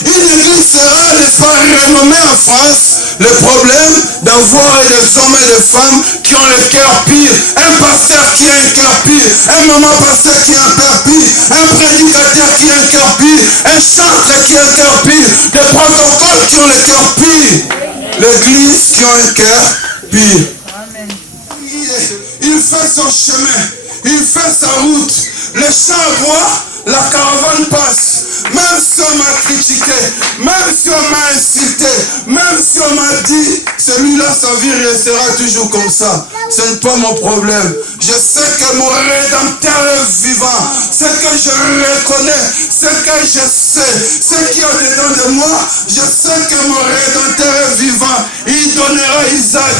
Une église sera des fois renommée en France. Le problème d'avoir des hommes et des femmes qui ont le cœur pur. Un pasteur qui a un cœur pur. Un maman pasteur qui a un cœur pur. Un prédicateur qui a un cœur pur. Un chanteur qui a un cœur pur. Des protocoles qui ont le cœur pur. L'église qui a un cœur pur. Il fait son chemin. Il fait sa route. Les champs aboient. La caravane passe. Même si on m'a critiqué, même si on m'a insulté, même si on m'a dit, celui-là, sa vie restera toujours comme ça. Ce n'est pas mon problème. Je sais que mon Rédempteur est vivant. Ce que je reconnais, ce que je sais, ce qu'il y a dedans de moi, je sais que mon Rédempteur est vivant. Il donnera Isaac.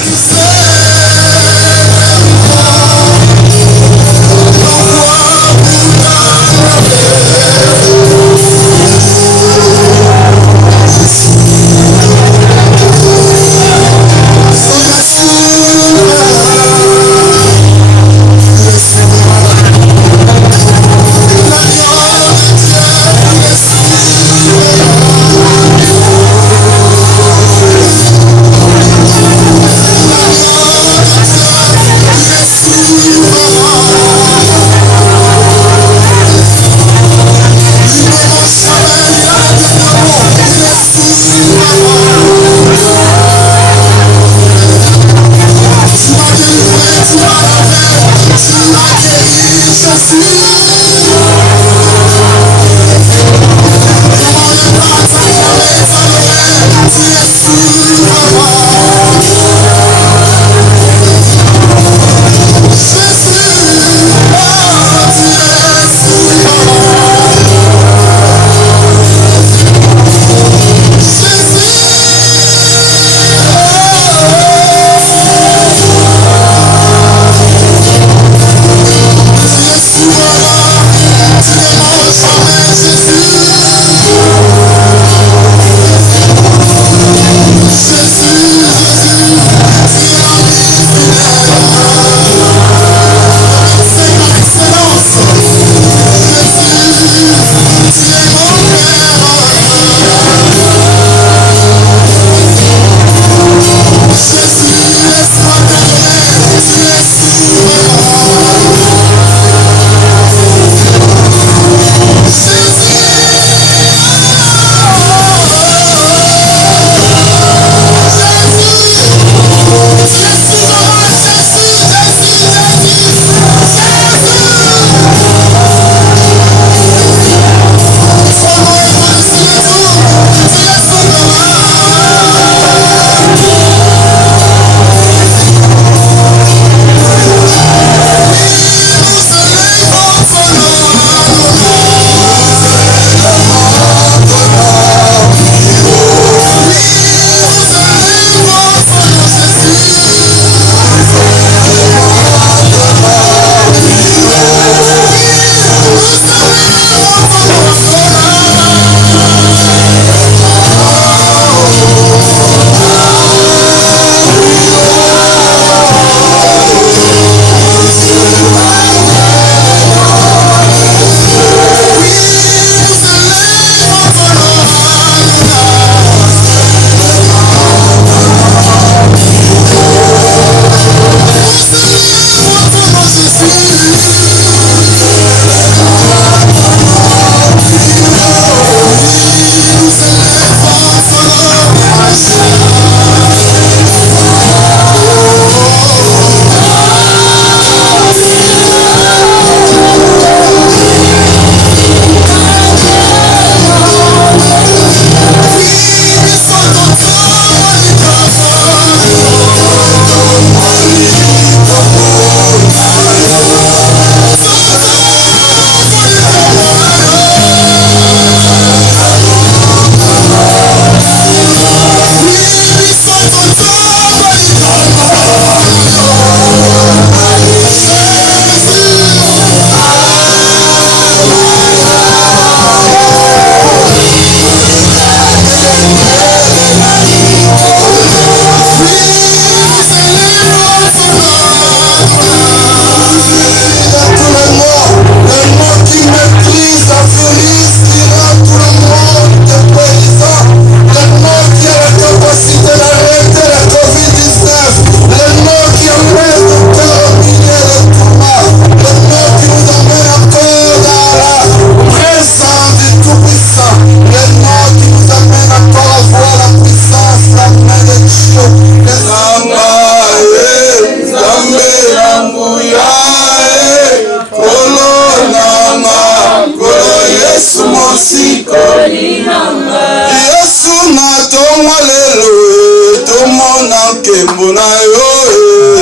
nkembo na yo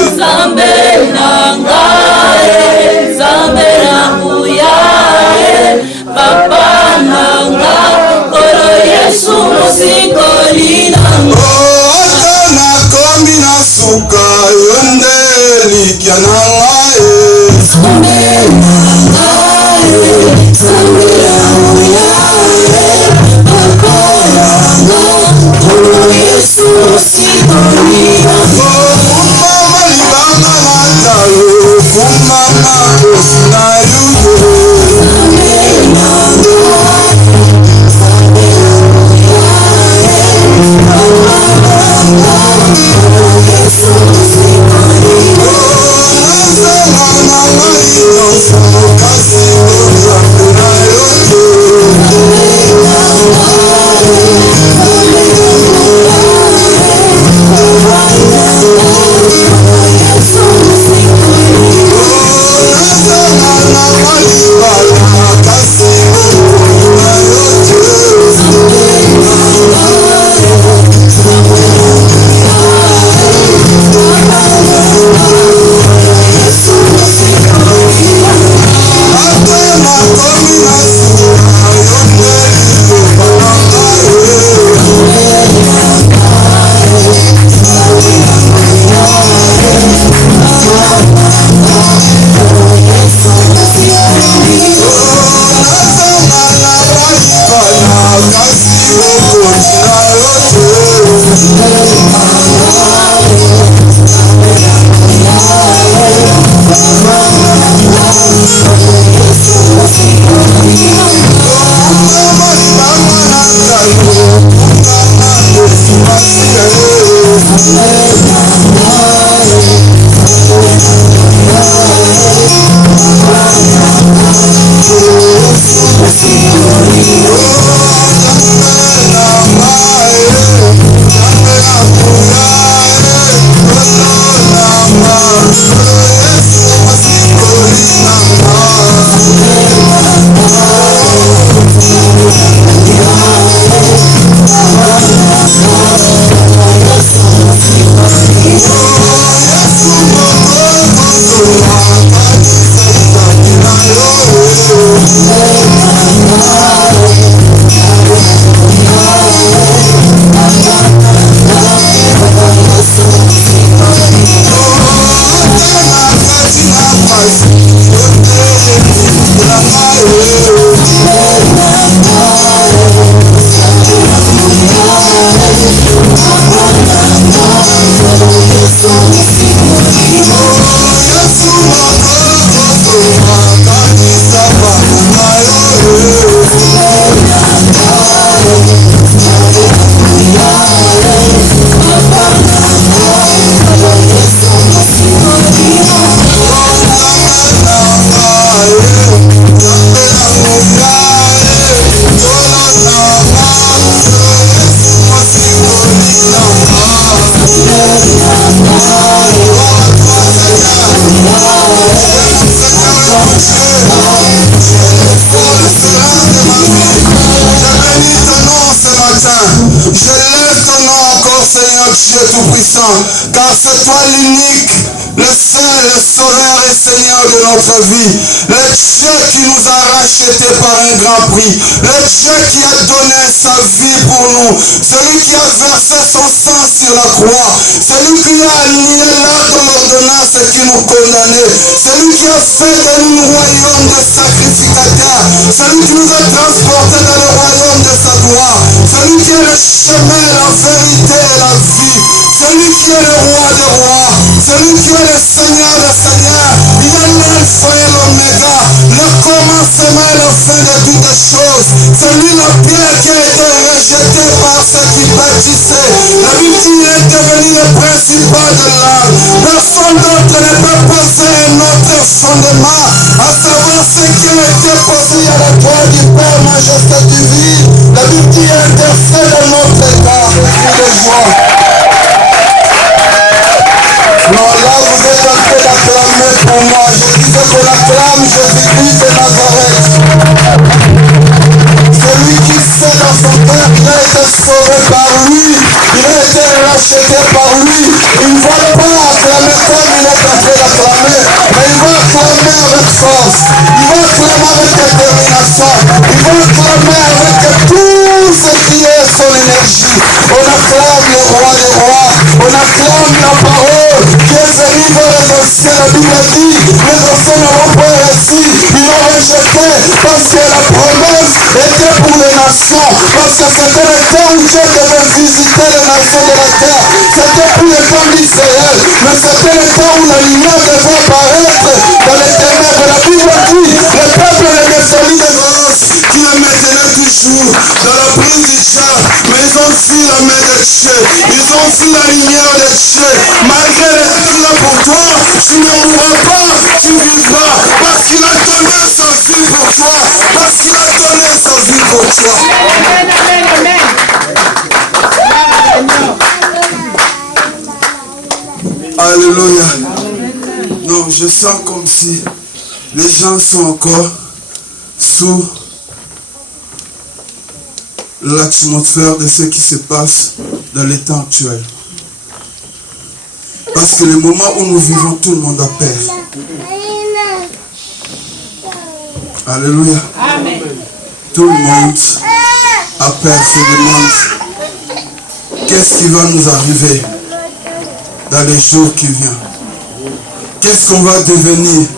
Nzambe nanga Nzambe nanguya Papa nanga Kolo Yesu mosikoli nanga Ata nakombi na suka yo nde likya na ngai Nzambe nanga Nzambe nanguya Papa nanga Kolo Yesu mosikoli nanga Kumama libanga na talo kumama na yuyo Nzambe nanga Nzambe nanguya Papa nanga Kolo Yesu mosikoli nanga nazanga na ngai nyonso kasi ozambe na yo te nazanga na malibala kasi okoli na yo te ata nakomi na suka yo nde liloba na ngai nazanga na malibala kasi okoli na yo te kumama libanga na talo kumama esimasi Je lève ton nom encore, Seigneur Dieu Tout-Puissant, car c'est toi l'unique, le Saint, le Sauveur et Seigneur de notre vie. Le Dieu qui nous a rachetés par un grand prix. Le Dieu qui a donné sa vie pour nous. Celui qui a versé son sang sur la croix. Celui qui a annulé l'acte de l'ordonnance qui nous condamnait. Celui qui a fait de nous un royaume de sacrificateurs. Celui qui nous a transportés dans le royaume de sa gloire. Celui qui est le chemin, la vérité et la vie. Celui qui est le roi des rois. Celui qui est le Seigneur des seigneurs. Il est l'alpha et l'oméga. Le commencement et la fin de toutes les choses. C'est lui la pierre qui a été rejetée par ceux qui bâtissaient. La Bible dit qu'il est devenu le principal de l'âme. Personne d'autre ne peut poser un autre fondement, à savoir ce qui a été posé à la droite du Père, majesté divine. La Bible dit intercède dans notre égard. Nous le voit. Non, là vous êtes en train d'acclamer pour moi. Je disais qu'on acclame Jésus-Christ de Nazareth. Celui qui sait dans son cœur qu'il a été sauvé par lui, il a été racheté par lui, il était parce que la promesse était pour les nations. Parce que c'était le temps où Dieu devait visiter les nations de la terre. C'était pour le temps d'Israël. Mais c'était le temps où la lumière devait apparaître dans les ténèbres. La Bible dit, le peuple est celui de grâce qui est maintenant toujours dans la prise du diable. Mais ils ont vu la main de Dieu. Ils ont vu la lumière de Dieu. Malgré l'être là pour toi, tu ne mourras pas, tu vivras. Parce qu'il a donné sa vie pour toi. Parce qu'il a donné sa vie pour toi. Alléluia. Non, je sens comme si les gens sont encore sous l'atmosphère de ce qui se passe dans les temps actuels. Parce que le moment où nous vivons, tout le monde a peur. Alléluia. Amen. Tout le monde a peur, se demande qu'est-ce qui va nous arriver dans les jours qui viennent. Qu'est-ce qu'on va devenir?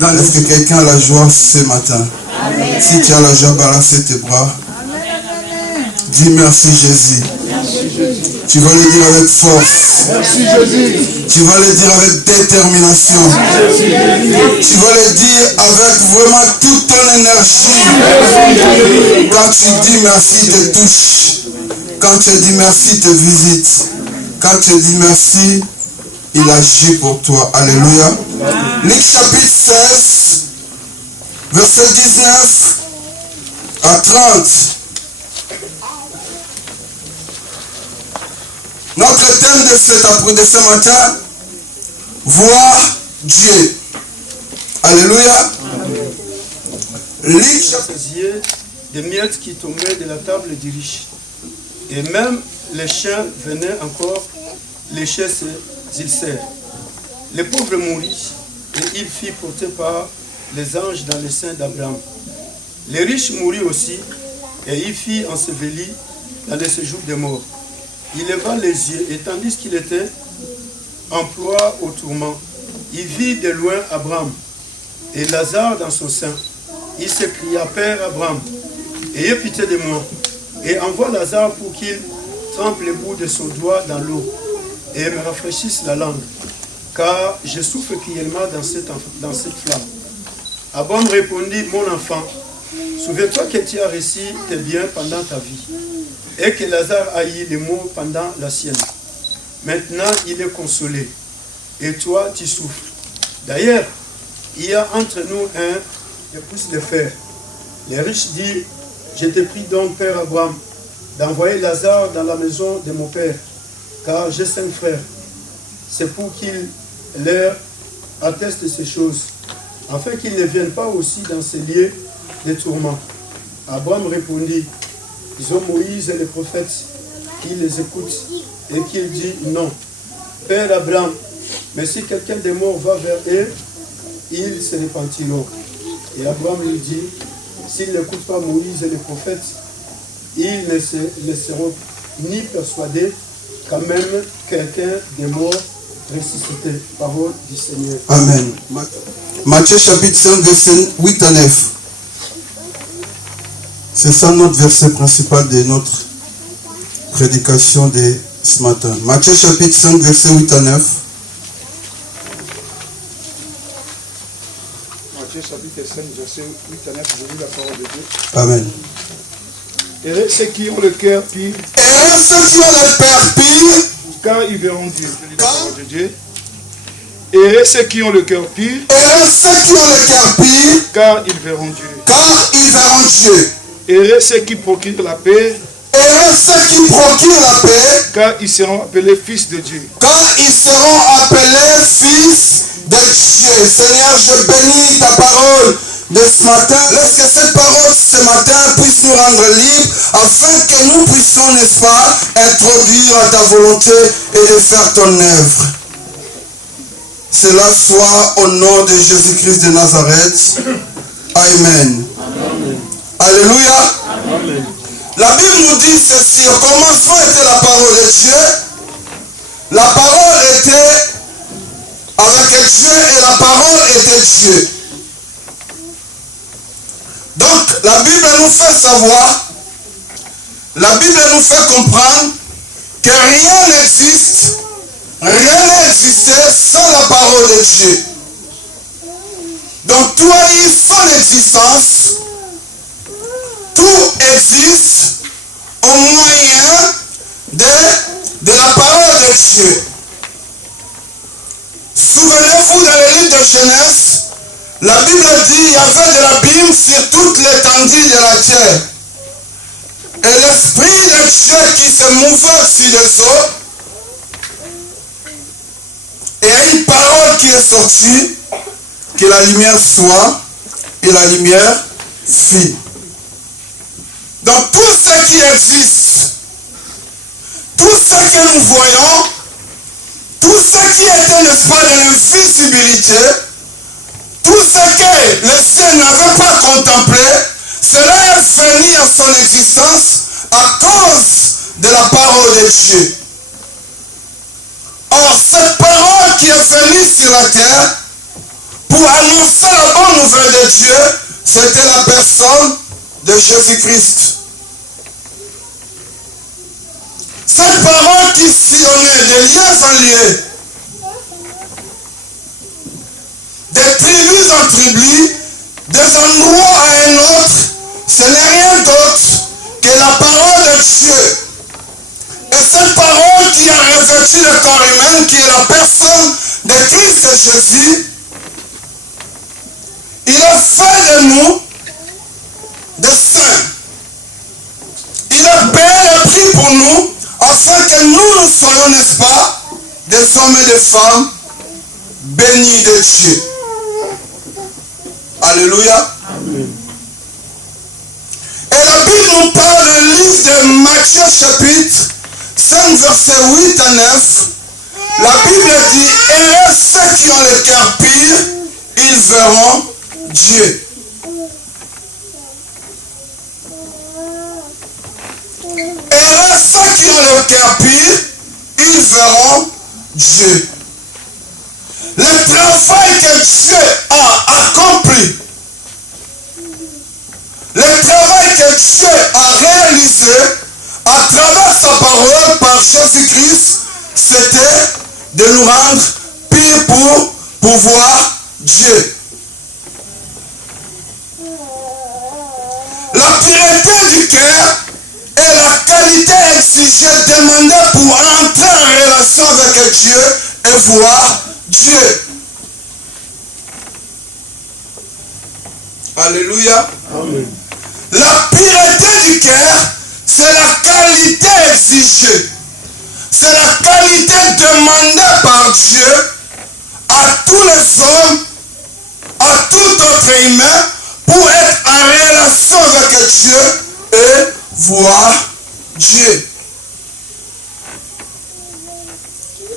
Est-ce que quelqu'un a la joie ce matin? Amen. Si tu as la joie, balancer tes bras. Dis merci Jésus. Tu vas le dire avec force. Tu vas le dire avec détermination. Tu vas le dire avec vraiment toute ton énergie. Quand tu dis merci, il te touche. Quand tu dis merci, il te visite. Quand tu dis merci, il agit pour toi. Alléluia. Luc chapitre 16, verset 19 à 30. Notre thème de ce matin, voir Dieu. Alléluia. Luc chapitre des miettes qui tombaient de la table du riche. Et même les chiens venaient encore lécher ses ulcères. Le pauvre mourut et il fut porté par les anges dans les seins d'Abraham. Le riche mourut aussi et il fut enseveli dans le séjour des morts. Il leva les yeux et tandis qu'il était en proie au tourment, il vit de loin Abraham et Lazare dans son sein. Il s'écria, Père Abraham, ayez pitié de moi et envoie Lazare pour qu'il trempe le bout de son doigt dans l'eau et me rafraîchisse la langue, car je souffre cruellement dans cette flamme. Abraham répondit, mon enfant, souviens-toi que tu as reçu tes biens pendant ta vie, et que Lazare a eu les maux pendant la sienne. Maintenant, il est consolé, et toi, tu souffres. D'ailleurs, il y a entre nous un épouse de fer. Les riches disent, je te prie donc, Père Abraham, d'envoyer Lazare dans la maison de mon père, car j'ai 5 frères. C'est pour qu'il leur atteste ces choses, afin qu'ils ne viennent pas aussi dans ces lieux de tourments. Abraham répondit, ils ont Moïse et les prophètes qui les écoutent et qui dit non. Père Abraham, mais si quelqu'un des morts va vers eux, ils se repentiront. Et Abraham lui dit, s'ils n'écoutent pas Moïse et les prophètes, ils ne se laisseront ni persuadés quand même quelqu'un des morts ressuscité. Parole du Seigneur. Amen. Matthieu chapitre 5, verset 8 à 9. C'est ça notre verset principal de notre prédication de ce matin. Matthieu chapitre 5, verset 8 à 9. Matthieu chapitre 5, verset 8 à 9, je lis la parole de Dieu. Amen. Et ceux qui ont le cœur pur, Et ceux qui ont le cœur pur, car ils verront Dieu. Je lis la parole de Dieu. Et ceux qui ont le cœur pur, et ceux qui ont le cœur pur, car ils verront Dieu. car ils verront Dieu. Et ceux qui procurent la paix, Et ceux qui procurent la paix, car ils seront appelés fils de Dieu. car ils seront appelés fils de Dieu. Seigneur, je bénis ta parole de ce matin. Laisse que cette parole ce matin puisse nous rendre libres, afin que nous puissions, n'est-ce pas, introduire à ta volonté et de faire ton œuvre. Cela soit au nom de Jésus-Christ de Nazareth. Amen. Amen. Alléluia. Amen. La Bible nous dit ceci, au commencement était la parole de Dieu, la parole était avec Dieu et la parole était Dieu. Donc, la Bible nous fait savoir, la Bible nous fait comprendre que rien n'existe, rien n'a existé sans la parole de Dieu. Donc, tout a eu son existence, tout existe au moyen de la parole de Dieu. Souvenez-vous, dans le livre de Genèse, la Bible dit qu'il y avait de l'abîme sur toute l'étendue de la terre. Et l'Esprit de Dieu qui se mouvait au-dessus des eaux, et il y a une parole qui est sortie, que la lumière soit, et la lumière fit. Donc tout ce qui existe, tout ce que nous voyons, tout ce qui était, n'est-ce pas, de l'invisibilité, tout ce que les cieux n'avaient pas contemplé, cela est venu à son existence à cause de la parole de Dieu. Or, cette parole qui est venue sur la terre pour annoncer la bonne nouvelle de Dieu, c'était la personne de Jésus-Christ. Cette parole qui sillonnait de lieu en lieu, des tribus en tribus, des endroits à un autre, ce n'est rien d'autre que la parole de Dieu. Et cette parole qui a revêtu le corps humain, qui est la personne de Christ Jésus, il a fait de nous des saints. Il a payé le prix pour nous, afin que nous soyons, n'est-ce pas, des hommes et des femmes bénis de Dieu. Alléluia. Amen. Et la Bible nous parle du livre de Matthieu chapitre 5 versets 8 à 9. La Bible dit, et ceux qui ont le cœur pur, ils verront Dieu. Et ceux qui ont le cœur pur, ils verront Dieu. Le travail que Dieu a accompli, le travail que Dieu a réalisé à travers sa parole par Jésus-Christ, c'était de nous rendre purs pour voir Dieu. La pureté du cœur est la qualité exigée, demandée pour entrer en relation avec Dieu et voir Dieu. Alléluia. Amen. La pureté du cœur, c'est la qualité exigée. C'est la qualité demandée par Dieu à tous les hommes, à tout autre humain, pour être en relation avec Dieu et voir Dieu.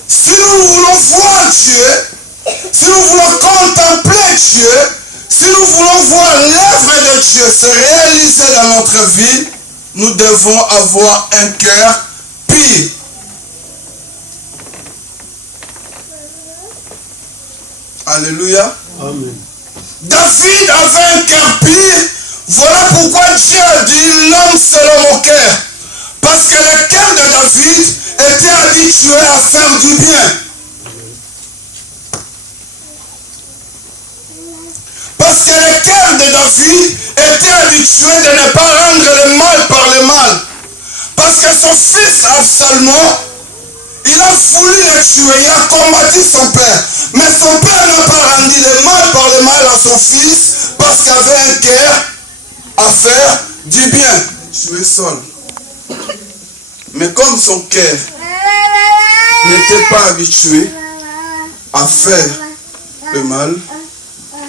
Si nous voulons voir Dieu, si nous voulons contempler Dieu, si nous voulons voir l'œuvre de Dieu se réaliser dans notre vie, nous devons avoir un cœur pur. Alléluia. Amen. David avait un cœur pur. Voilà pourquoi Dieu a dit l'homme selon mon cœur. Parce que le cœur de David était habitué à faire du bien. Parce que le cœur de David était habitué de ne pas rendre le mal par le mal. Parce que son fils Absalom, il a voulu le tuer, il a combattu son père. Mais son père n'a pas rendu le mal par le mal à son fils parce qu'il avait un cœur à faire du bien. Tuer Saul. Mais comme son cœur n'était pas habitué à faire le mal,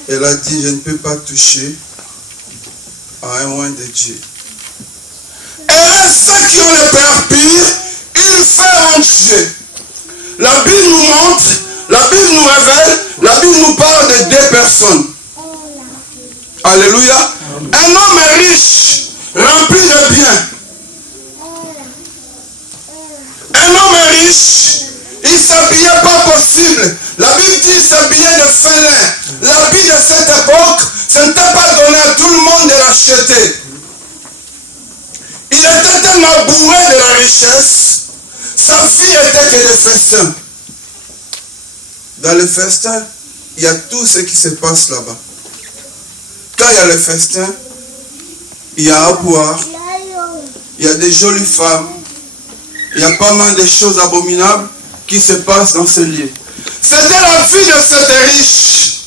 elle a dit, je ne peux pas toucher à un oint de Dieu. Et ceux qui ont le cœur pur, ils feront Dieu. La Bible nous montre, la Bible nous révèle, la Bible nous parle de deux personnes. Alléluia. Un homme riche, rempli de biens. Un homme riche, il ne s'habillait pas possible. La Bible dit qu'il s'habillait de félin. L'habit de cette époque, Ce n'était pas donné à tout le monde de l'acheter. Il était tellement bourré de la richesse, sa vie était que des festins. Dans les festins, il y a tout ce qui se passe là-bas. Quand il y a les festins, il y a à boire, il y a des jolies femmes, il y a pas mal de choses abominables qui se passent dans ce lieu. C'était la vie de cet riche.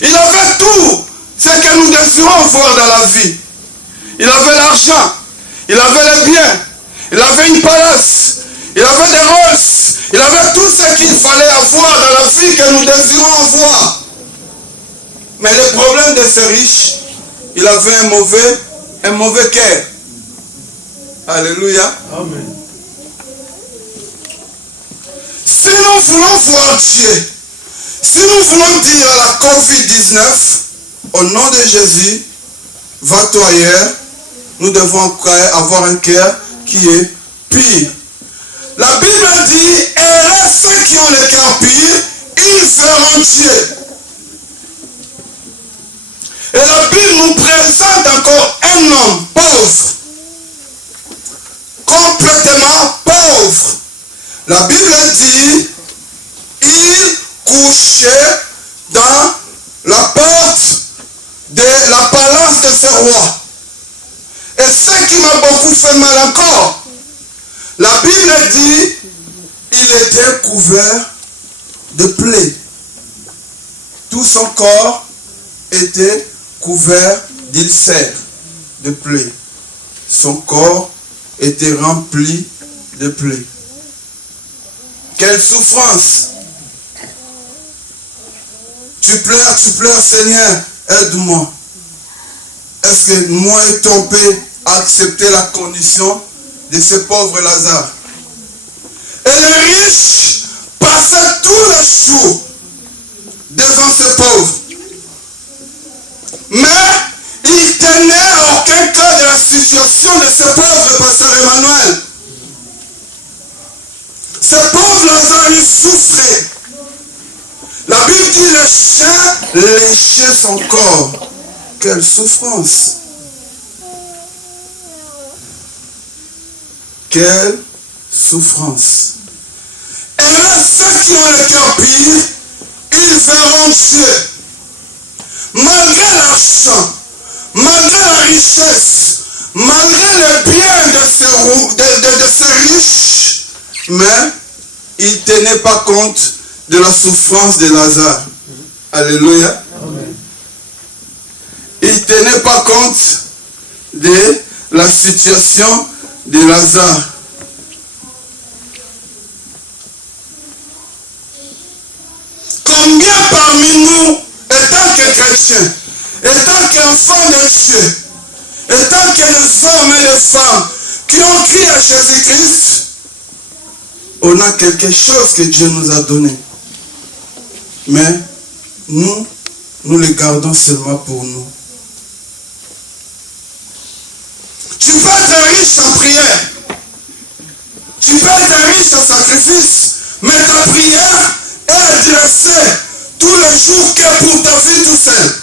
Il avait tout ce que nous désirons voir dans la vie. Il avait l'argent, il avait les biens, il avait une palace, il avait des roses, il avait tout ce qu'il fallait avoir dans la vie que nous désirons avoir. Mais le problème de ce riche, il avait un mauvais cœur. Alléluia. Amen. Si nous voulons voir Dieu, si nous voulons dire à la COVID-19, au nom de Jésus, va-toi ailleurs, nous devons avoir un cœur qui est pur. La Bible dit, et là, ceux qui ont le cœur pur, ils verront Dieu. Et la Bible nous présente encore un homme pauvre, complètement pauvre. La Bible dit, il couchait dans la porte de la palace de ce roi. Et ce qui m'a beaucoup fait mal encore, la Bible dit, il était couvert de plaies. Tout son corps était couvert d'ulcères, de plaies. Son corps était rempli de plaies. Quelle souffrance! Tu pleures, Seigneur, aide-moi. Est-ce que moi et ton Père accepter la condition de ce pauvre Lazare? Et le riche passait tous les jours devant ce pauvre. Mais il tenait à aucun cas de la situation de ce pauvre pasteur Emmanuel. Ce pauvre Lazare, il souffrait. La Bible dit, le chien léchait son corps. Quelle souffrance! Quelle souffrance! Et là, ceux qui ont le cœur pur, ils verront Dieu. Malgré l'argent, malgré la richesse, malgré le bien de ces riches, mais il ne tenait pas compte de la souffrance de Lazare. Alléluia. Amen. Il ne tenait pas compte de la situation de Lazare. Combien parmi nous, étant que chrétiens, étant qu'enfants de Dieu, étant que les hommes et les femmes qui ont crié à Jésus-Christ, on a quelque chose que Dieu nous a donné. Mais nous le gardons seulement pour nous. Tu peux être riche en prière. Tu peux être riche en sacrifice. Mais ta prière est adressée tous les jours que pour ta vie tout seul.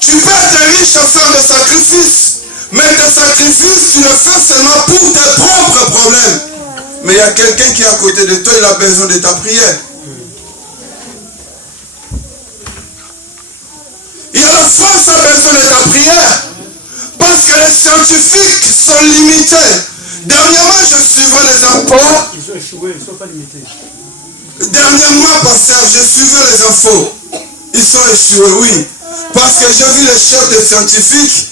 Tu peux être riche en faire des sacrifices. Mais tes sacrifices, tu le fais seulement pour tes propres problèmes. Mais il y a quelqu'un qui est à côté de toi, il a besoin de ta prière. Il y a la France qui a besoin de ta prière. Parce que les scientifiques sont limités. Dernièrement, je suivais les infos. Ils ont échoué, ils ne sont pas limités. Dernièrement, pasteur, je suivais les infos. Ils sont échoués, oui. Parce que j'ai vu le chef des scientifiques.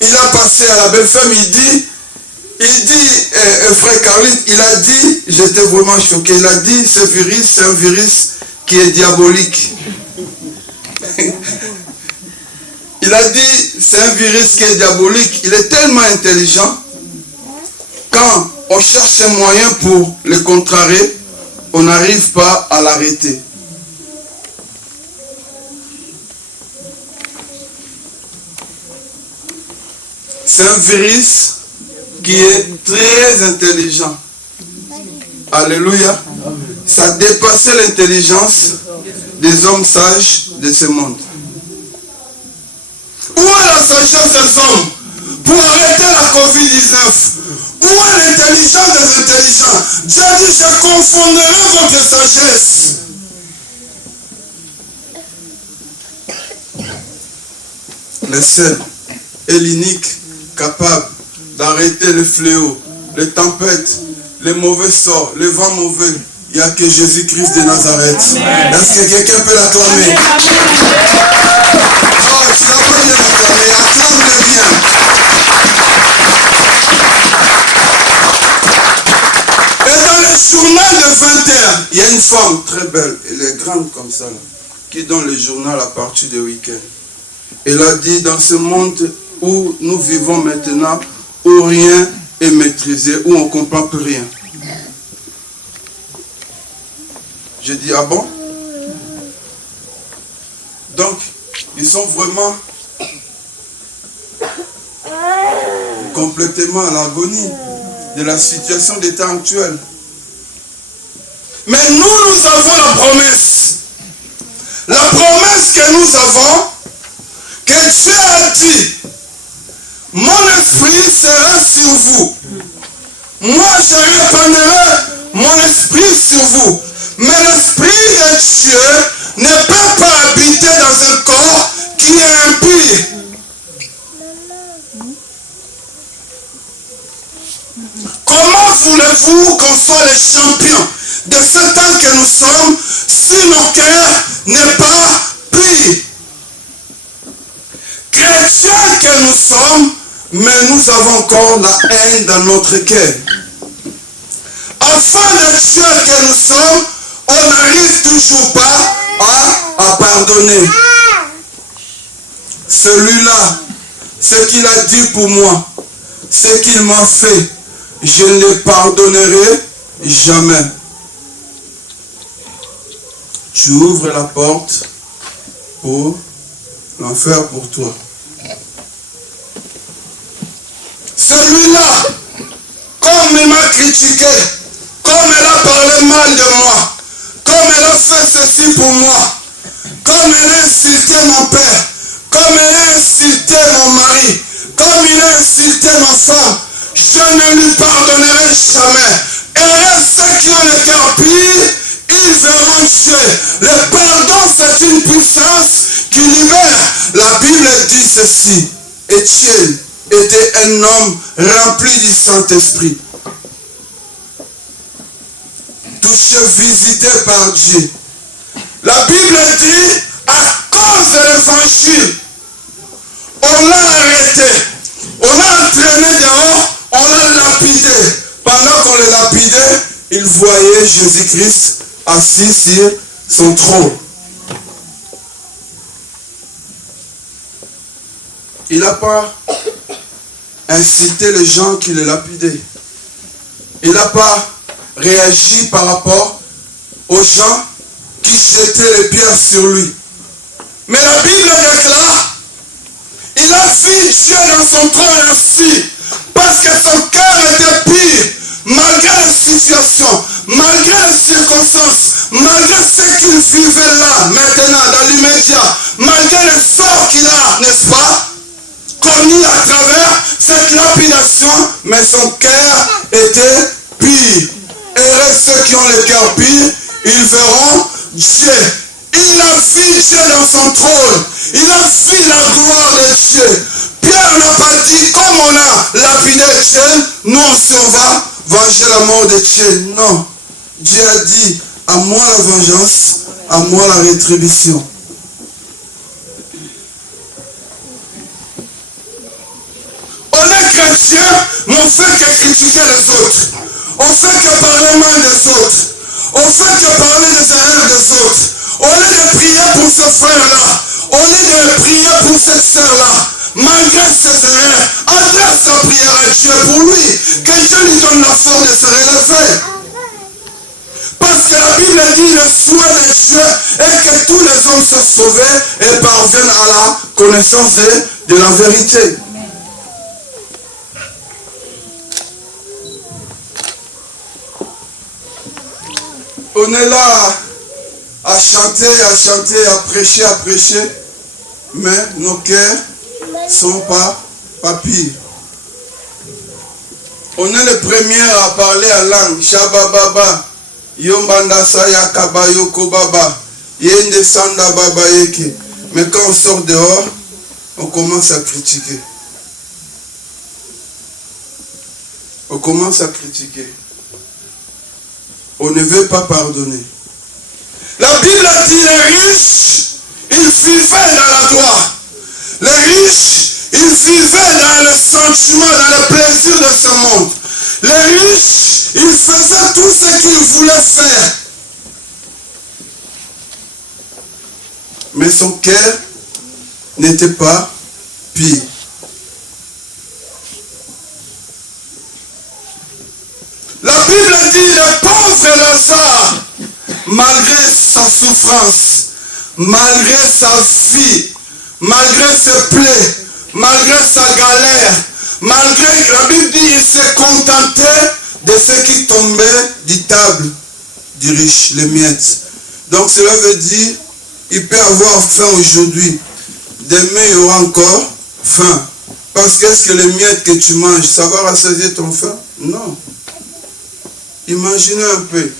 Il a passé à la belle femme, il dit, frère Carlin, il a dit, j'étais vraiment choqué, il a dit, ce virus, c'est un virus qui est diabolique. Il a dit, c'est un virus qui est diabolique. Il est tellement intelligent. Quand on cherche un moyen pour le contrecarrer, on n'arrive pas à l'arrêter. C'est un virus qui est très intelligent. Alléluia. Ça dépassait l'intelligence des hommes sages de ce monde? Où est la sagesse des hommes pour arrêter la COVID-19? Où est l'intelligence des intelligents? Dieu dit, je confondrai votre sagesse. Le seul et l'unique capable d'arrêter le fléau, les tempêtes, les mauvais sorts, les vents mauvais, il n'y a que Jésus-Christ de Nazareth. Est-ce que quelqu'un peut l'acclamer? Oh, tu n'as pas bien acclamé, acclame-le bien. Et dans le journal de 20h, il y a une femme très belle, elle est grande comme ça, là, qui donne le journal à partir du week-end. Elle a dit, dans ce monde où nous vivons maintenant, où rien est maîtrisé, où on ne comprend plus rien. J'ai dit, ah bon? Donc, ils sont vraiment complètement à l'agonie de la situation d'état actuel. Mais nous avons la promesse. La promesse que nous avons, que Dieu a dit, mon esprit sera sur vous. Moi, je répandrai mon esprit sur vous. Mais l'esprit de Dieu ne peut pas habiter dans un corps qui est impur. Comment voulez-vous qu'on soit les champions de ce temps que nous sommes si nos cœurs n'est pas purs? Chrétiens que nous sommes, mais nous avons encore la haine dans notre cœur. Enfants de Dieu que nous sommes, on n'arrive toujours pas à pardonner. Celui-là, ce qu'il a dit pour moi, ce qu'il m'a fait, je ne le pardonnerai jamais. Tu ouvres la porte pour l'enfer pour toi. Celui-là, comme il m'a critiqué, comme elle a parlé mal de moi, comme elle a fait ceci pour moi, comme elle a insulté mon père, comme elle a insulté mon mari, comme il a insulté ma femme, je ne lui pardonnerai jamais. Et ceux qui ont le cœur pur, ils verront Dieu. Le pardon, c'est une puissance qui libère. La Bible dit ceci. Étienne était un homme rempli du Saint-Esprit. Touché, visité par Dieu. La Bible dit, à cause de l'évangile, on l'a arrêté, on l'a entraîné dehors, on l'a lapidé. Pendant qu'on le lapidait, il voyait Jésus-Christ assis sur son trône. Il n'a pas incité les gens qui le lapidaient. Il n'a pas réagi par rapport aux gens qui jetaient les pierres sur lui. Mais la Bible déclare, il a vu Dieu dans son trône assis, parce que son cœur était pur, malgré les situations, malgré les circonstances, malgré ce qu'il vivait là, maintenant, dans l'immédiat, malgré les sorts qu'il a, n'est-ce pas, connu à travers cette lapidation, mais son cœur était pur. Et ceux qui ont le cœur pur, ils verront Dieu. Il a vu Dieu dans son trône. Il a vu la gloire de Dieu. Pierre n'a pas dit, comme on a lapidé Dieu, nous aussi on va venger la mort de Dieu. Non. Dieu a dit, à moi la vengeance, à moi la rétribution. On est chrétien, mais on fait que critiquer les autres. On fait que parler mal des autres. On fait que parler des erreurs des autres. Au lieu de prier pour ce frère-là, au lieu de prier pour cette sœur-là, malgré ses erreurs, adresse sa prière à Dieu pour lui. Que Dieu lui donne la force de se relever. Parce que la Bible dit le souhait de Dieu est que tous les hommes soient sauvés et parviennent à la connaissance de la vérité. On est là à chanter, à prêcher, mais nos cœurs ne sont pas pires. On est les premiers à parler à langue. Shabababa, Yombanda Saya Kabayoko Baba, Yende Sanda Baba Eke. Mais quand on sort dehors, on commence à critiquer. On commence à critiquer. On ne veut pas pardonner. La Bible a dit les riches, ils vivaient dans la gloire. Les riches, ils vivaient dans le sentiment, dans le plaisir de ce monde. Les riches, ils faisaient tout ce qu'ils voulaient faire. Mais son cœur n'était pas pire. La Bible dit le pauvre Lazare, malgré sa souffrance, malgré sa vie, malgré ses plaies, malgré sa galère, malgré, la Bible dit, il s'est contenté de ce qui tombait du table du riche, les miettes. Donc cela veut dire, il peut avoir faim aujourd'hui, demain il y aura encore faim. Parce que est-ce que les miettes que tu manges, ça va rassasier ton faim? Non. Imaginez un peu.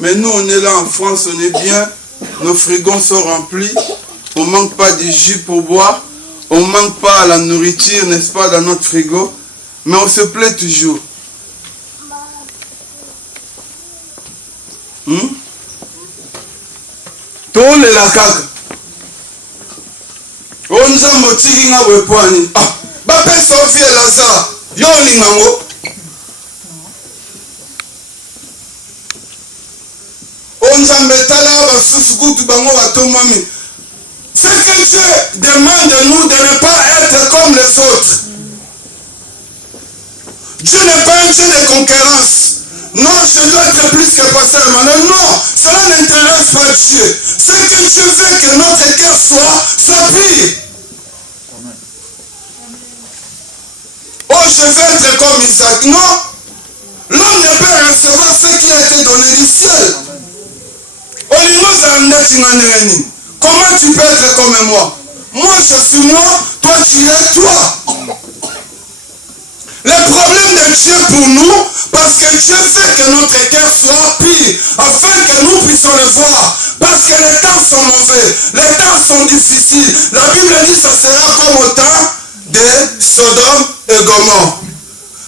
Mais nous, on est là en France, on est bien, nos frigos sont remplis, on ne manque pas de jus pour boire, on ne manque pas à la nourriture, n'est-ce pas, dans notre frigo, mais on se plaît toujours. Tous les lacacs. On nous a motivé à Wepouani. Ah, Bapé Sophie et Lazare, yo lingango. Ce que Dieu demande de nous de ne pas être comme les autres. Dieu n'est pas un Dieu de concurrence. Non, je dois être plus que pasteur Emmanuel. Non, cela n'intéresse pas Dieu. Ce que Dieu veut que notre cœur soit pire. Oh, je vais être comme Isaac. Non, l'homme ne peut recevoir ce qui a été donné du ciel. Comment tu peux être comme moi? Moi je suis moi, toi tu es toi. Le problème de Dieu pour nous, parce que Dieu veut que notre cœur soit pire, afin que nous puissions le voir. Parce que les temps sont mauvais, les temps sont difficiles. La Bible dit que ça sera comme au temps de Sodome et Gomorrhe.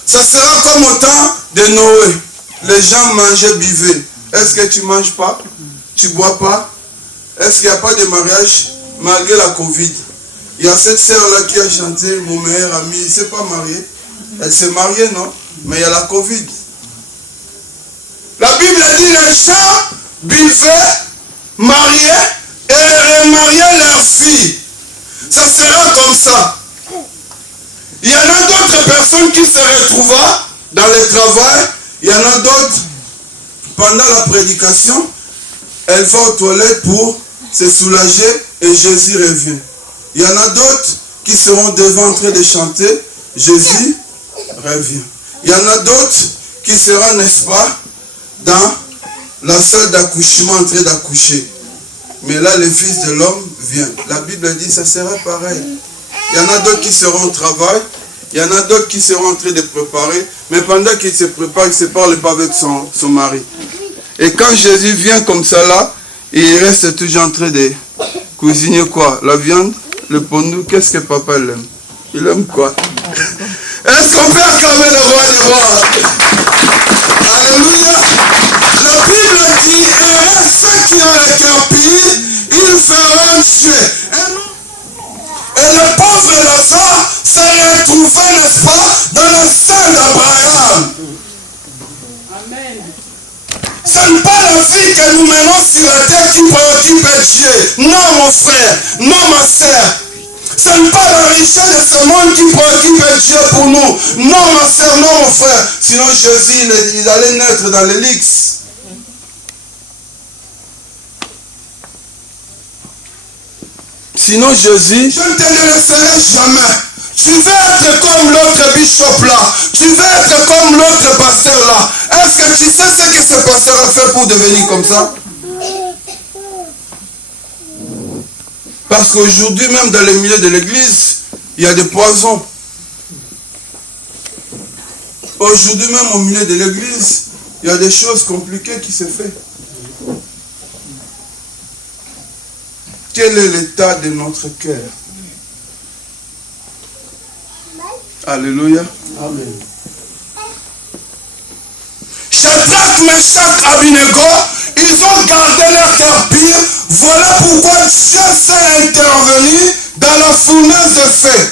Ça sera comme au temps de Noé. Les gens mangeaient, buvaient. Est-ce que tu ne manges pas? Tu ne bois pas? Est-ce qu'il n'y a pas de mariage malgré la Covid? Il y a cette sœur-là qui a chanté, mon meilleur ami, il ne s'est pas marié. Elle s'est mariée, non? Mais il y a la Covid. La Bible dit les gens buvaient, mariaient et remariaient leurs filles. Ça sera comme ça. Il y en a d'autres personnes qui se retrouvent dans le travail. Il y en a d'autres, pendant la prédication, elles vont aux toilettes pour se soulager et Jésus revient. Il y en a d'autres qui seront devant en train de chanter, Jésus revient. Il y en a d'autres qui seront, n'est-ce pas, dans la salle d'accouchement en train d'accoucher. Mais là, le Fils de l'homme vient. La Bible dit, ça sera pareil. Il y en a d'autres qui seront au travail. Il y en a d'autres qui seront en train de préparer. Mais pendant qu'ils se préparent, ils ne se parlent pas avec son mari. Et quand Jésus vient comme ça là, il reste toujours en train de cuisiner quoi? La viande, le pondou, qu'est-ce que papa aime? Il aime quoi? Est-ce qu'on peut acclamer le roi des rois? Alléluia! La Bible dit, et ceux qui ont le cœur pire, ils feront tuer. Et le pauvre Lazare s'est retrouvé, n'est-ce pas, dans le sein d'Abraham. Amen. Ce n'est pas la vie que nous menons sur la terre qui préoccupe Dieu. Non, mon frère, non, ma soeur. Ce n'est pas la richesse de ce monde qui préoccupe Dieu pour nous. Non, ma soeur, non, mon frère. Sinon, Jésus, il allait naître dans l'élix. Sinon, Jésus, je ne te le laisserai jamais. Tu veux être comme l'autre bishop là. Tu veux être comme l'autre pasteur là. Est-ce que tu sais ce que ce pasteur a fait pour devenir comme ça? Parce qu'aujourd'hui, même dans les milieux de l'église, il y a des poisons. Aujourd'hui, même au milieu de l'église, il y a des choses compliquées qui se font. Quel est l'état de notre cœur? Alléluia. Amen. Shadrach, Meshach, Abednego, ils ont gardé leur cœur pur. Voilà pourquoi Dieu s'est intervenu dans la fournaise de feu.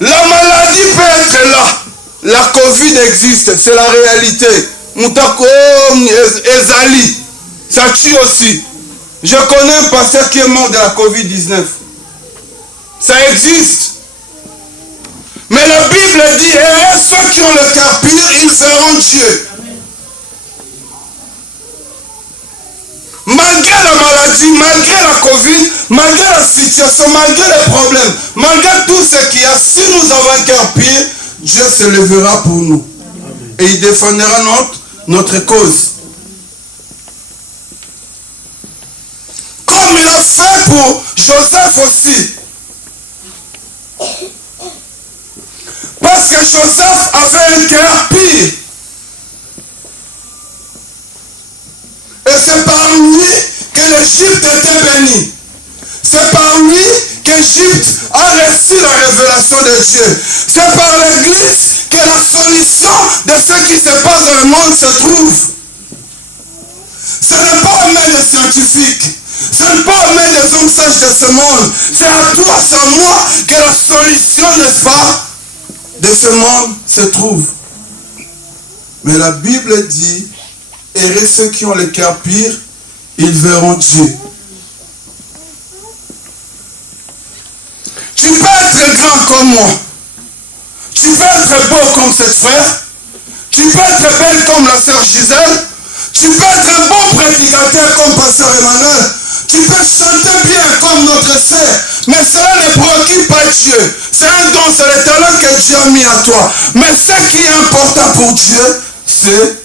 La maladie peut être là. La Covid existe, c'est la réalité. Moutako, Ezali, ça tue aussi. Je connais un pasteur qui est mort de la Covid-19. Ça existe. Mais la Bible dit, et ceux qui ont le cœur pur, ils verront Dieu. Malgré la maladie, malgré la Covid, malgré la situation, malgré les problèmes, malgré tout ce qu'il y a, si nous avons un cœur pur, Dieu se lèvera pour nous. Et il défendra notre cause. Comme il a fait pour Joseph aussi. Parce que Joseph avait un cœur pur. Et c'est par lui que l'Égypte était bénie. C'est par lui qu'Égypte a reçu la révélation de Dieu. C'est par l'Église que la solution de ce qui se passe dans le monde se trouve. Ce n'est pas aux mains des scientifiques. Ce n'est pas aux mains des hommes sages de ce monde. C'est à toi, c'est à moi que la solution, n'est-ce pas, de ce monde se trouve. Mais la Bible dit, et ceux qui ont le cœur pur, ils verront Dieu. Tu peux être grand comme moi. Tu peux être beau comme cette frère. Tu peux être belle comme la sœur Gisèle. Tu peux être un bon prédicateur comme pasteur Emmanuel. Tu peux chanter bien comme notre sœur. Mais cela ne préoccupe pas Dieu. C'est un don, c'est le talent que Dieu a mis à toi. Mais ce qui est important pour Dieu, c'est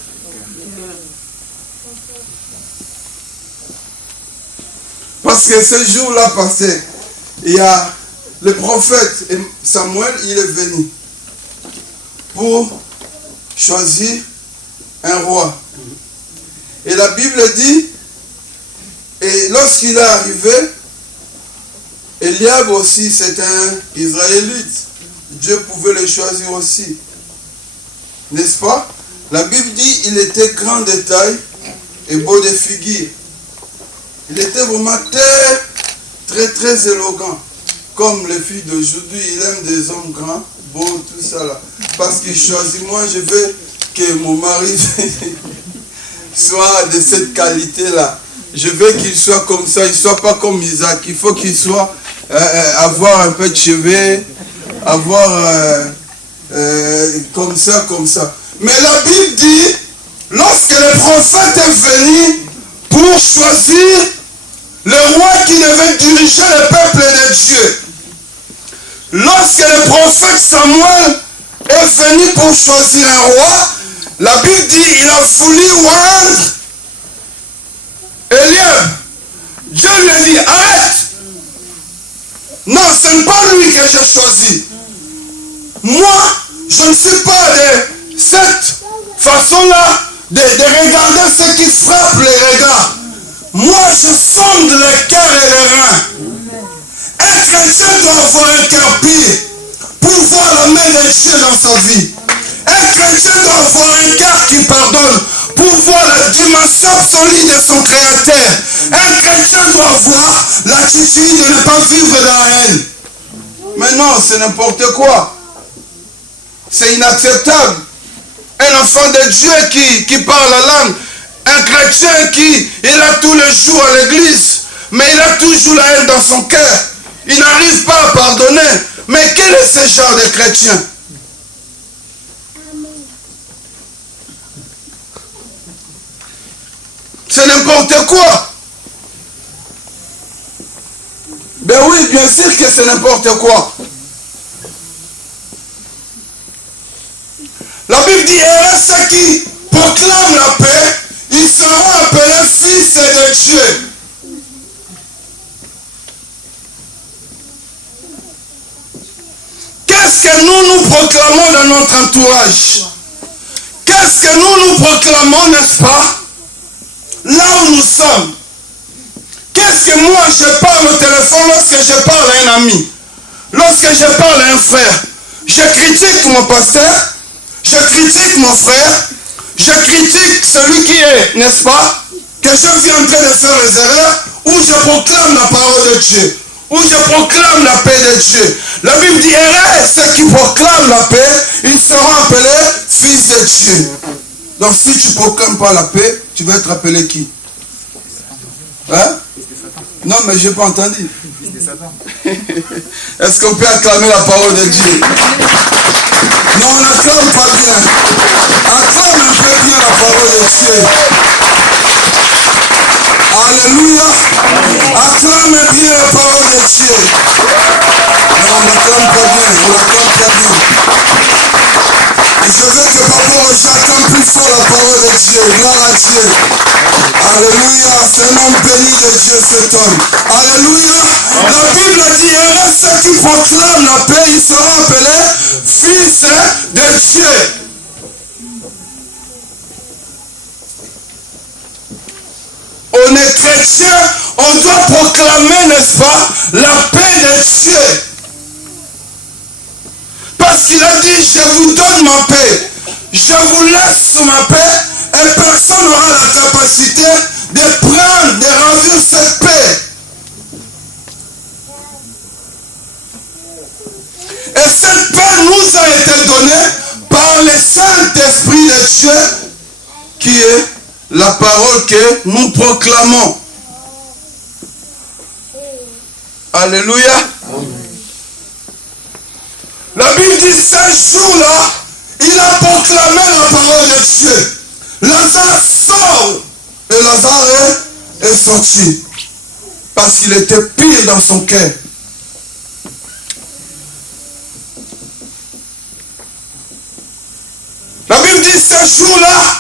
parce que ce jour-là passé, il y a le prophète Samuel, il est venu pour choisir un roi. Et la Bible dit, et lorsqu'il est arrivé, Eliab aussi, c'est un Israélite. Dieu pouvait le choisir aussi. N'est-ce pas? La Bible dit, il était grand de taille et beau de figure. Il était vraiment très élégant. Comme les filles d'aujourd'hui, il aime des hommes grands, beaux, tout ça là. Parce qu'il choisit, moi je veux que mon mari soit de cette qualité-là. Je veux qu'il soit comme ça, il ne soit pas comme Isaac. Il faut qu'il soit, avoir un peu de cheveux, avoir comme ça. Mais la Bible dit, lorsque le prophète est venu pour choisir le roi qui devait diriger le peuple de Dieu, lorsque le prophète Samuel est venu pour choisir un roi, la Bible dit, il a voulu oindre Eliab. Dieu lui a dit, arrête. Non, ce n'est pas lui que j'ai choisi. Moi, je ne suis pas de cette façon-là de regarder ce qui frappe les regards. Moi, je sonde le cœur et les reins. Un chrétien doit avoir un cœur pur pour voir la main de Dieu dans sa vie. Un chrétien doit avoir un cœur qui pardonne pour voir la dimension absolue de son Créateur. Un chrétien doit avoir l'attitude de ne pas vivre dans la haine. Mais non, c'est n'importe quoi. C'est inacceptable. Un enfant de Dieu qui parle la langue, un chrétien qui est là tous les jours à l'église, mais il a toujours la haine dans son cœur. Il n'arrive pas à pardonner. Mais quel est ce genre de chrétien? C'est n'importe quoi. Ben oui, bien sûr que c'est n'importe quoi. La Bible dit, et ceux qui proclament la paix, ils seront appelés fils de Dieu. qu'est-ce que nous proclamons dans notre entourage? Qu'est-ce que nous proclamons, n'est-ce pas? Là où nous sommes. Qu'est-ce que moi je parle au téléphone lorsque je parle à un ami? Lorsque je parle à un frère? Je critique mon pasteur, je critique mon frère, je critique celui qui est, n'est-ce pas, que je suis en train de faire les erreurs, ou je proclame la parole de Dieu, ou je proclame la paix de Dieu. La Bible dit, heureux ceux qui proclament la paix, ils seront appelés fils de Dieu. Donc si tu ne proclames pas la paix, tu vas être appelé qui? Hein? Non, mais je n'ai pas entendu. Est-ce qu'on peut acclamer la parole de Dieu? Non, on n'acclame pas bien. Acclame un peu bien la parole de Dieu. Alléluia. Acclame bien la parole de Dieu. Non, on n'acclame pas bien. On n'acclame pas bien. Je veux que papa Roger acclame plus fort la parole de Dieu. Gloire à Dieu. Alléluia. C'est un homme béni de Dieu, cet homme. Alléluia. La Bible dit, heureux ceux qui proclament la paix, ils seront appelés fils de Dieu. On est chrétien, on doit proclamer, n'est-ce pas, la paix de Dieu. Parce qu'il a dit, je vous donne ma paix, je vous laisse ma paix, et personne n'aura la capacité de prendre, de ravir cette paix. Et cette paix nous a été donnée par le Saint-Esprit de Dieu, qui est la parole que nous proclamons. Alléluia. La Bible dit, ce jour-là, il a proclamé la parole de Dieu. Lazare sort. Et Lazare est sorti. Parce qu'il était pire dans son cœur. La Bible dit, ce jour-là,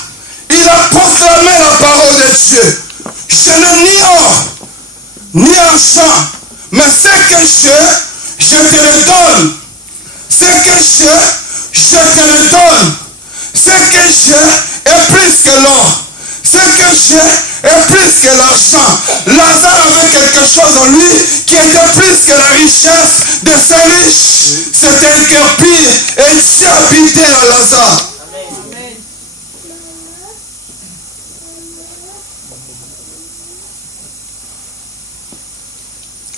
il a proclamé la parole de Dieu. Je n'ai ni or, ni argent, mais ce que je te le donne. Ce que je te le donne. Ce que j'ai est plus que l'or. Ce que j'ai est plus que l'argent. Lazare avait quelque chose en lui qui était plus que la richesse de ses riches. C'était un cœur pire et Dieu habitait à Lazare.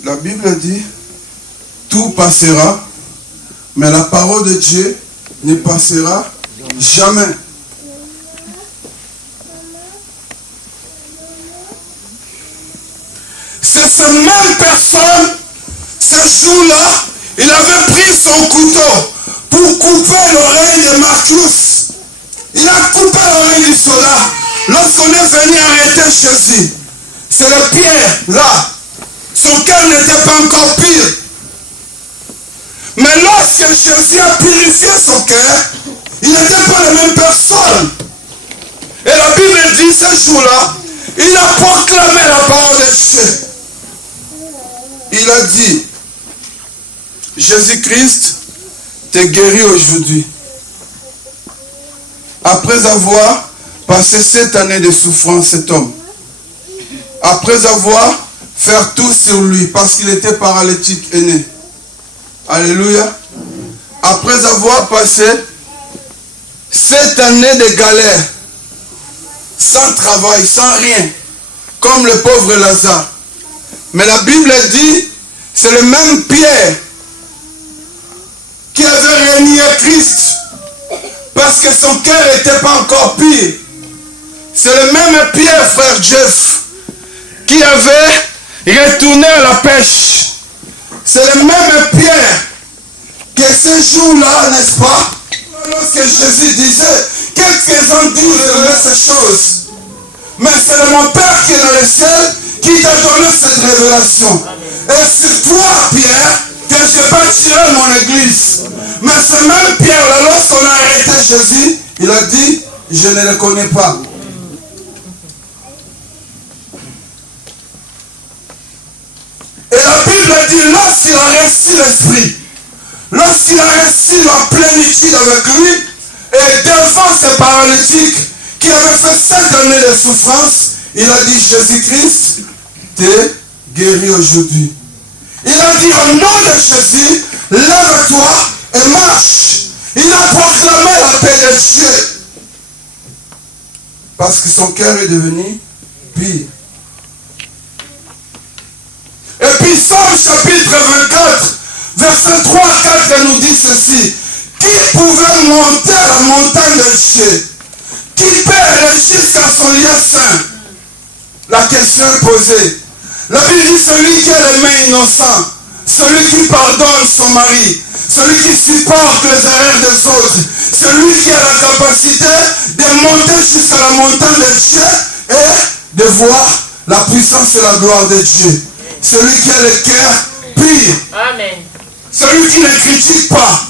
La Bible dit, tout passera, mais la parole de Dieu ne passera jamais. C'est cette même personne, ce jour-là, il avait pris son couteau pour couper l'oreille de Marcus. Il a coupé l'oreille du soldat. Lorsqu'on est venu arrêter Jésus, c'est le Pierre, là. Son cœur n'était pas encore pire. Mais lorsque Jésus a purifié son cœur, il n'était pas la même personne. Et la Bible dit, ce jour-là, il a proclamé la parole de Dieu. Il a dit, Jésus-Christ te guérit aujourd'hui. Après avoir passé 7 années de souffrance, cet homme, après avoir fait tout sur lui, parce qu'il était paralytique aîné. Alléluia. Après avoir passé 7 années de galère, sans travail, sans rien, comme le pauvre Lazare. Mais la Bible dit, c'est le même Pierre qui avait renié Christ, parce que son cœur n'était pas encore pire. C'est le même Pierre, frère Jeff, qui avait retourné à la pêche. C'est le même Pierre que ce jour-là, n'est-ce pas, lorsque Jésus disait, quelques gens disent ces choses, mais c'est mon Père qui est dans le ciel qui t'a donné cette révélation. Et c'est toi, Pierre, que je bâtirai mon église. Mais ce même Pierre-là, lorsqu'on a arrêté Jésus, il a dit, je ne le connais pas. Et la Bible dit, lorsqu'il a reçu l'Esprit, lorsqu'il a reçu la plénitude avec lui, et devant ces paralytiques qui avaient fait 5 années de souffrance, il a dit, Jésus-Christ, t'es guéri aujourd'hui. Il a dit, au nom de Jésus, lève-toi et marche. Il a proclamé la paix de Dieu. Parce que son cœur est devenu pire. Et puis Somme chapitre 24, verset 3 à 4 nous dit ceci. Qui pouvait monter à la montagne de Dieu? Qui peut aller jusqu'à son lieu saint? La question est posée. La Bible dit celui qui a les mains innocentes, celui qui pardonne son mari, celui qui supporte les erreurs des autres, celui qui a la capacité de monter jusqu'à la montagne de Dieu et de voir la puissance et la gloire de Dieu. Celui qui a le cœur pur. Amen. Celui qui ne critique pas.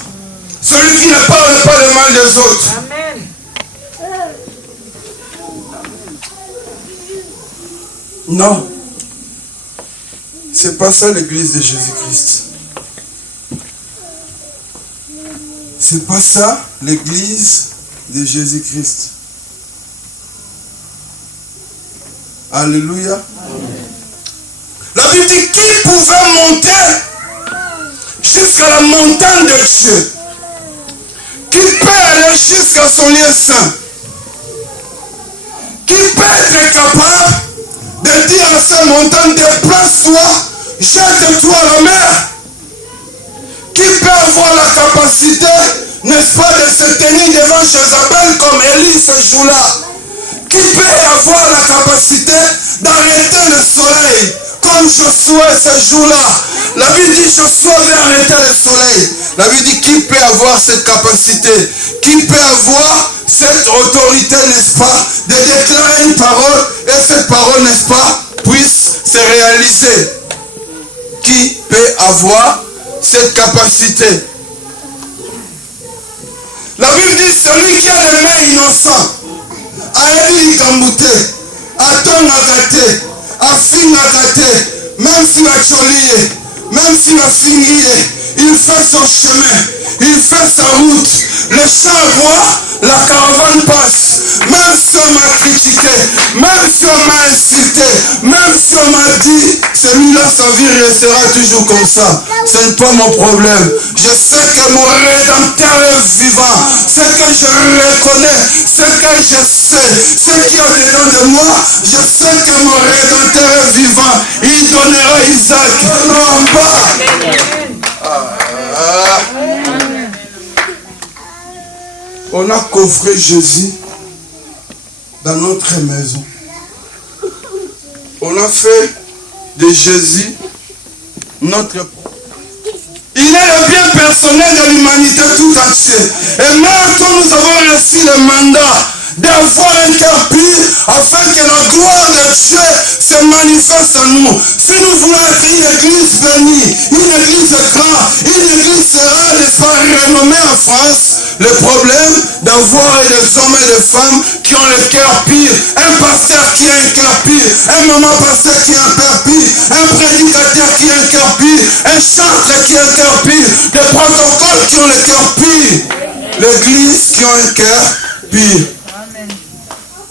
Celui qui ne parle pas le mal des autres. Amen. Non. C'est pas ça l'église de Jésus-Christ. C'est pas ça l'église de Jésus-Christ. Alléluia. Amen. La Bible dit qui pouvait monter jusqu'à la montagne de Dieu? Qui peut aller jusqu'à son lieu saint? Qui peut être capable de dire à cette montagne, déplace-toi, jette-toi à la mer? Qui peut avoir la capacité, n'est-ce pas, de se tenir devant Jézabel comme Élie ce jour-là? Qui peut avoir la capacité d'arrêter le soleil comme Josué ce jour-là? La Bible dit Josué avait arrêté le soleil. La Bible dit qui peut avoir cette capacité? Qui peut avoir cette autorité, n'est-ce pas, de déclarer une parole et cette parole, n'est-ce pas, puisse se réaliser? Qui peut avoir cette capacité? La Bible dit celui qui a les mains innocentes, ayebi kambute, atongakate, afingakate, même si la cholie, même si la fingie, il fait son chemin, il fait sa route. Le char voit, la caravane passe. Même si on m'a critiqué, même si on m'a insulté, même si on m'a dit, celui-là, sa vie restera toujours comme ça. Ce n'est pas mon problème. Je sais que mon Rédempteur est vivant. Ce que je reconnais, ce que je sais, ce qui est au-dedans de moi, je sais que mon Rédempteur est vivant. Il donnera Isaac en bas. On a coffré Jésus dans notre maison. On a fait de Jésus notre... Il est le bien personnel de l'humanité tout entière. Et maintenant nous avons reçu le mandat d'avoir un cœur pur afin que la gloire de Dieu se manifeste en nous. Si nous voulons être une église bénie, une église grande, une église sera, n'est-ce pas, renommée en France, le problème d'avoir des hommes et des femmes qui ont le cœur pur, un pasteur qui a un cœur pur, un maman pasteur qui a un cœur pur, un prédicateur qui a un cœur pur, un chantre qui a un cœur pur, des protocoles qui ont le cœur pur, l'église qui a un cœur pur.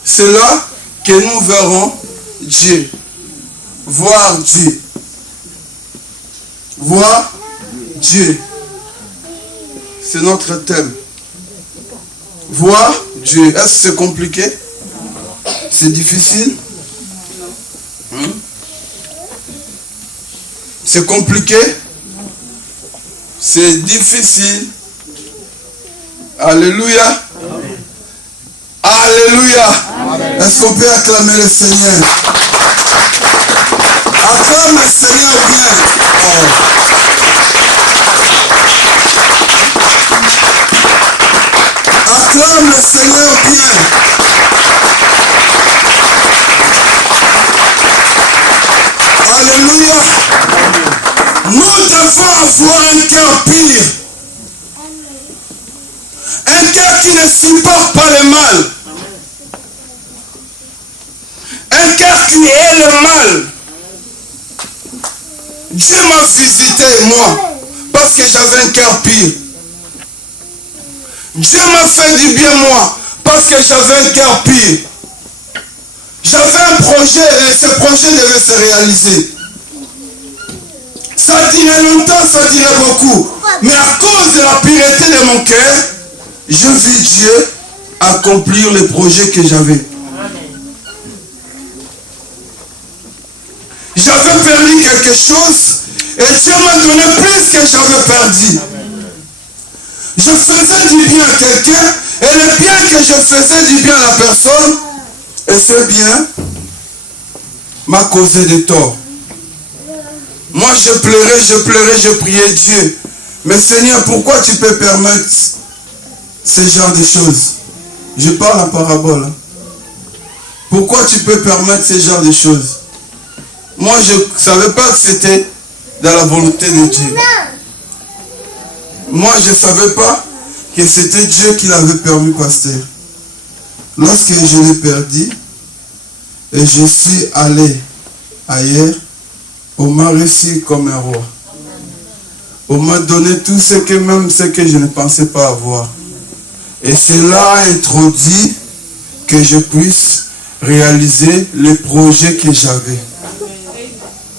C'est là que nous verrons Dieu. Voir Dieu. Voir Dieu. C'est notre thème. Voir Dieu. Est-ce que c'est compliqué? C'est difficile? C'est compliqué? C'est difficile? Alléluia. Alléluia. Est-ce qu'on peut acclamer le Seigneur? Acclame le Seigneur bien. Acclame le Seigneur bien. Alléluia. Nous devons avoir un cœur pur. Un cœur qui ne supporte pas le mal. Un cœur qui hait le mal. Dieu m'a visité, moi, parce que j'avais un cœur pire. Dieu m'a fait du bien moi, parce que j'avais un cœur pire. J'avais un projet et ce projet devait se réaliser. Ça dirait longtemps, ça dirait beaucoup. Mais à cause de la pureté de mon cœur, je vis Dieu accomplir les projets que j'avais. J'avais perdu quelque chose et Dieu m'a donné plus que j'avais perdu. Je faisais du bien à quelqu'un et le bien que je faisais du bien à la personne, et ce bien m'a causé des torts. Moi je pleurais, je priais Dieu. Mais Seigneur, pourquoi tu peux permettre ce genre de choses? Je parle en parabole. Hein. Pourquoi tu peux permettre ce genre de choses? Moi je ne savais pas que c'était dans la volonté de Dieu. Moi je ne savais pas que c'était Dieu qui l'avait permis, pasteur. Lorsque je l'ai perdu et je suis allé ailleurs, on m'a reçu comme un roi. On m'a donné tout ce que même ce que je ne pensais pas avoir. Et cela a introduit que je puisse réaliser les projets que j'avais.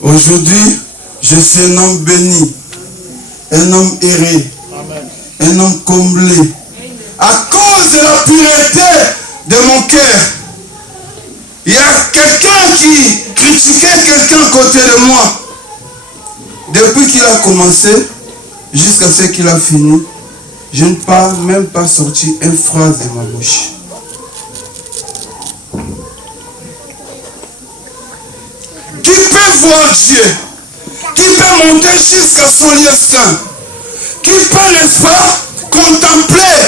Aujourd'hui, je suis un homme béni, un homme erré, un homme comblé. À cause de la pureté de mon cœur, il y a quelqu'un qui critiquait quelqu'un à côté de moi. Depuis qu'il a commencé, jusqu'à ce qu'il a fini, je ne peux même pas sortir une phrase de ma bouche. Qui peut voir Dieu? Qui peut monter jusqu'à son lieu saint? Qui peut, n'est-ce pas, contempler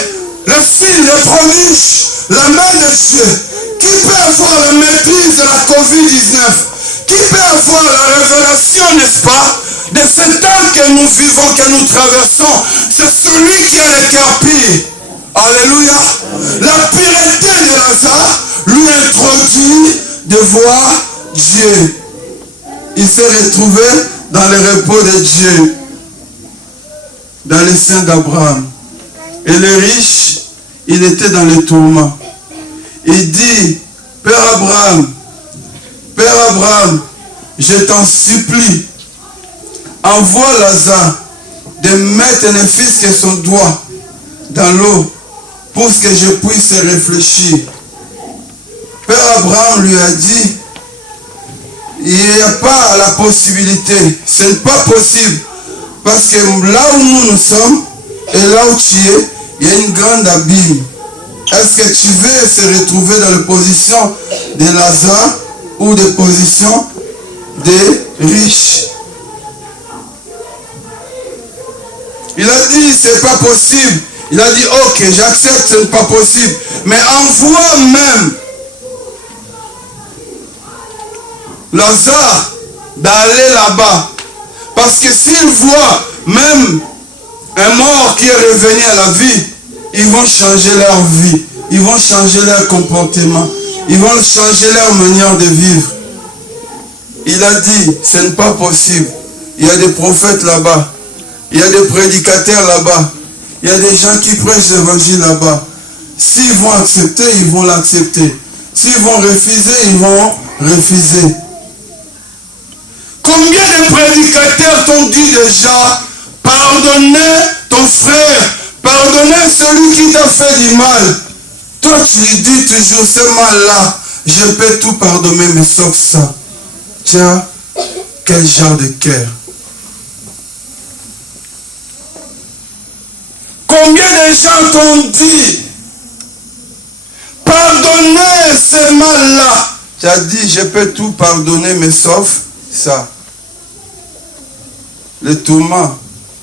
le signe, le prodige, la main de Dieu? Qui peut avoir la maîtrise de la COVID-19? Qui peut avoir la révélation, n'est-ce pas, de ce temps que nous vivons, que nous traversons? C'est celui qui a le cœur pur. Alléluia. La pureté de Lazare lui introduit de voir Dieu. Il s'est retrouvé dans le repos de Dieu, dans les seins d'Abraham. Et le riche, il était dans le tourment. Il dit, Père Abraham, je t'en supplie, envoie Lazare de mettre un fils que son doigt dans l'eau pour que je puisse réfléchir. Père Abraham lui a dit, il n'y a pas la possibilité, ce n'est pas possible, parce que là où nous sommes et là où tu es, il y a une grande abîme. Est-ce que tu veux se retrouver dans la position de Lazare ou de position des riches? Il a dit, c'est pas possible. Il a dit, ok, j'accepte, ce n'est pas possible. Mais envoie même Lazare d'aller là-bas. Parce que s'il voit même un mort qui est revenu à la vie, ils vont changer leur vie. Ils vont changer leur comportement. Ils vont changer leur manière de vivre. Il a dit, ce n'est pas possible. Il y a des prophètes là-bas. Il y a des prédicateurs là-bas. Il y a des gens qui prêchent l'évangile là-bas. S'ils vont accepter, ils vont l'accepter. S'ils vont refuser, ils vont refuser. Combien de prédicateurs t'ont dit déjà, pardonnez ton frère, pardonnez celui qui t'a fait du mal. Toi tu dis toujours ce mal-là, je peux tout pardonner, mais sauf ça. Tiens, quel genre de cœur. Combien de gens t'ont dit, pardonnez ce mal-là. Tu as dit, je peux tout pardonner, mais sauf ça. Le tourment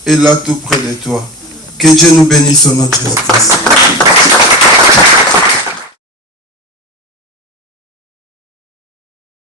est là tout près de toi. Que Dieu nous bénisse au nom de Jésus-Christ.